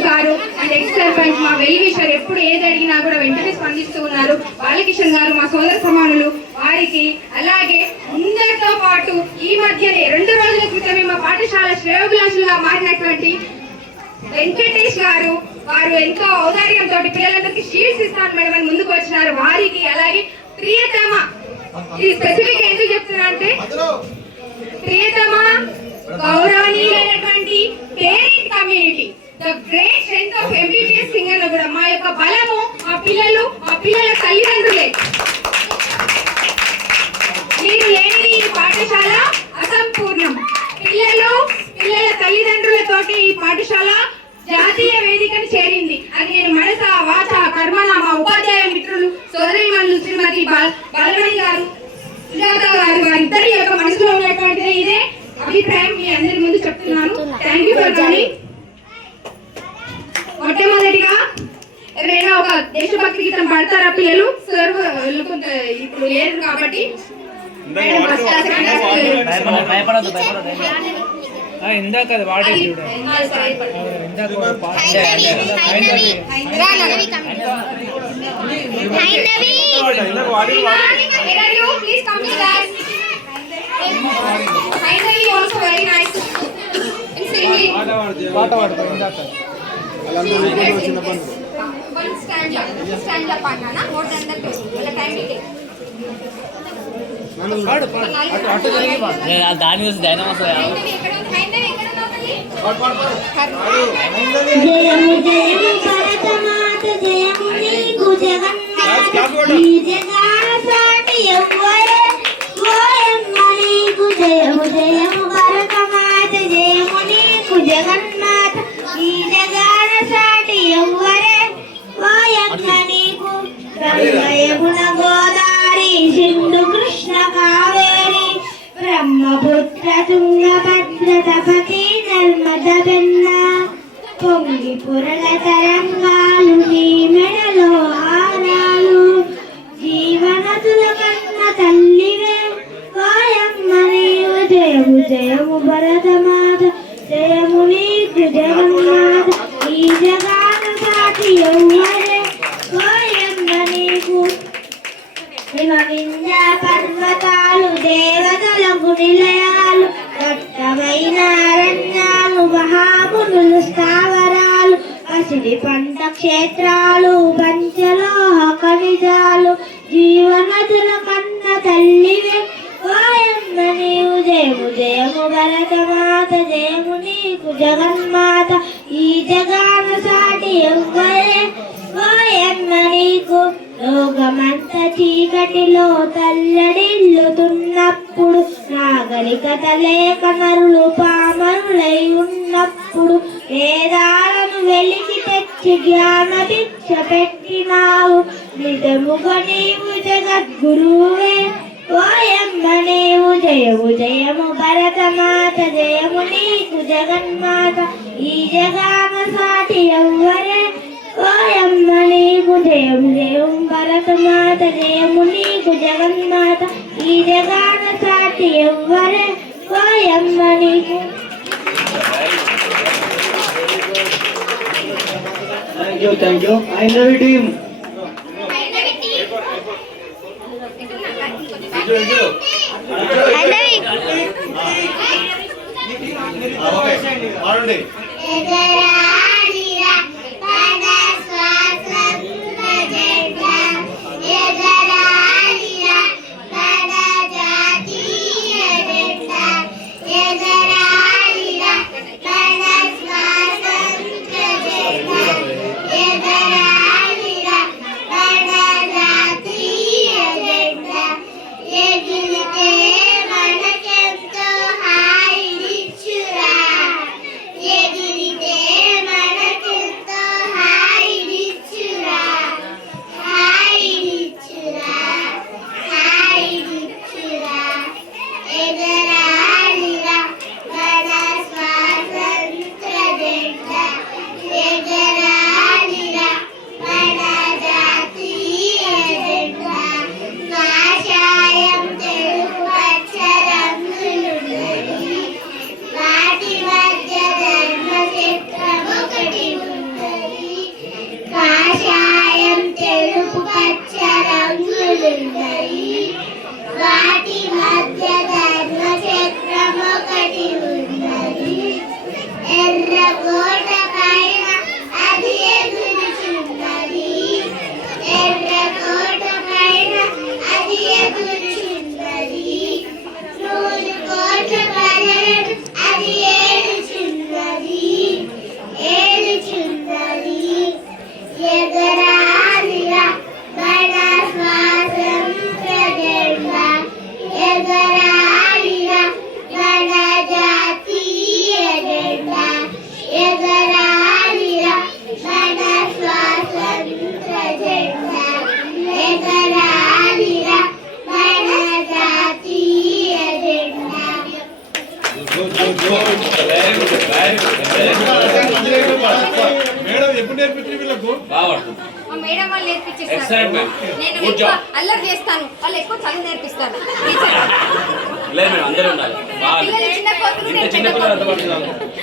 వెంకటేష్ గారు and X sarpanch మా well wisher ఎప్పుడు ఏది అడిగినా కూడా వెంటనే స్పందిస్తూ ఉన్నారు. బాలకిషన్ గారు మా సోదర సమానులు, వారికి అలాగే అందరితో పాటు ఈ మధ్యనే 2 రోజుల క్రితమే మా పాఠశాల శ్రేయోభిలాషులుగా మారినటువంటి వెంకటేష్ గారు, వారు ఎంతో ఔదార్యంతో పిల్లలందరికీ షీల్డ్స్ ఇస్తాను మేడం అని ముందుకు వచ్చినారు. వారికి అలాగే ప్రియతమ, ఇది స్పెసిఫిక్ ఎందుకు చెప్తున్నా అంటే ప్రియతమ గౌరవనీయులైనటువంటి parent community, the great strength of MBBS singer కూడా మా యొక్క బలము మా పిల్లలు, మా పిల్లల తల్లిదండ్రులే. మీరు లేని ఈ పాఠశాల అసంపూర్ణం. పిల్లల తల్లిదండ్రులతోటి ఈ పాఠశాల జాతీయ వేదికను చేరింది. అది నేను మనస వాచ కర్మన మా ఉపాధ్యాయ మిత్రులు సోదరిమణులు శ్రీమతి బాలమణి గారు, సుజాత గారు, వారిద్దరి యొక్క మనసులో ఉన్నటువంటిది ఇదే అభిప్రాయం మీ అందరి ముందు చెప్తున్నాను. Thank you for coming. మొట్టమొదటిగా ఎవరైనా ఒక దేశభక్తి గీతం పాడతారా పిల్లలు? ఇప్పుడు లేదు కాబట్టి ఇందాక అది వాడే చూడ పాట పాడతాం ఇందాక దాని గురించి డైనమాస్ జయము జయము భరతమాత జయము నీకు జగన్నాథ ఈ జగాన సాటి ఎవ్వరే ఓయమ్మ నీకు జయము జయము భరతమాత జయము నీకు జగన్నాథ ఈ జగాన సాటి ఎవ్వరే ఓయమ్మ నీకు గంగయమున గోదావరి సింధు కృష్ణ కావేరి బ్రహ్మపుత్ర తుంగభద్ర తపతి నర్మద వెన్న పొంగి పురల తరంగాలు నీ మెడలో హారాలు జీవనతుల కన్న తల్లివే ఓయమ్మ నీవు జయము జయము భరతమాత జయము నీకు జగన్నాథ ఈ జగాన సాటి ఎవ్వరే ఓయమ్మ నీకు హిమవింధ్య పర్వతాలు దేవతలకు నిలయాలు దట్టమైన అరణ్యాలు మహామునులు స్థావరాలు పసిడి పంట క్షేత్రాలు పంచలోహ ఖనిజాలు జీవనదుల కన్న తల్లివే ఓయమ్మ నీవు జయము జయము భరతమాత జయము నీకు జగన్మాత ఈ జగాన సాటి ఎవ్వరే ఓయమ్మ నీకు లోకమంత చీకటిలో తల్లడిల్లుతున్నప్పుడు నాగరికత లేక నరులు పామరులై ఉన్నప్పుడు వేదాలను వెలికి తెచ్చి జ్ఞాన భిక్ష పెట్టినావు నిజముగా నీవు జగద్గురువే ఓయమ్మ నీవు జయము జయము భరతమాత జయము నీకు జగన్మాత ఈ జగాన సాటి ఎవ్వరే ఓయమ్మ నీకు జయము జయము భరతమాత జయము నీకు జగన్మాత ఈ జగాన సాటి ఎవ్వరే ఓయమ్మ నీకు. Thank you. ఐందవి టీం ఎగిరితే నేర్పించి వీళ్ళకు బాగా పడుతుంది. మా మేడం వాళ్ళు నేర్పించేస్తారు. Excellent, ma'am. నేను Good ఎక్కువ job. అల్లరి చేస్తాను, వాళ్ళు ఎక్కువ చదువు నేర్పిస్తారు. లేదు మేడం, అందరూ ఉండాలి. బాగా పిల్లలు చిన్న కోతులు, ఇంత నేను చిన్న పెద్ద పిల్లలు కోతులు. అంత పడుతుంది.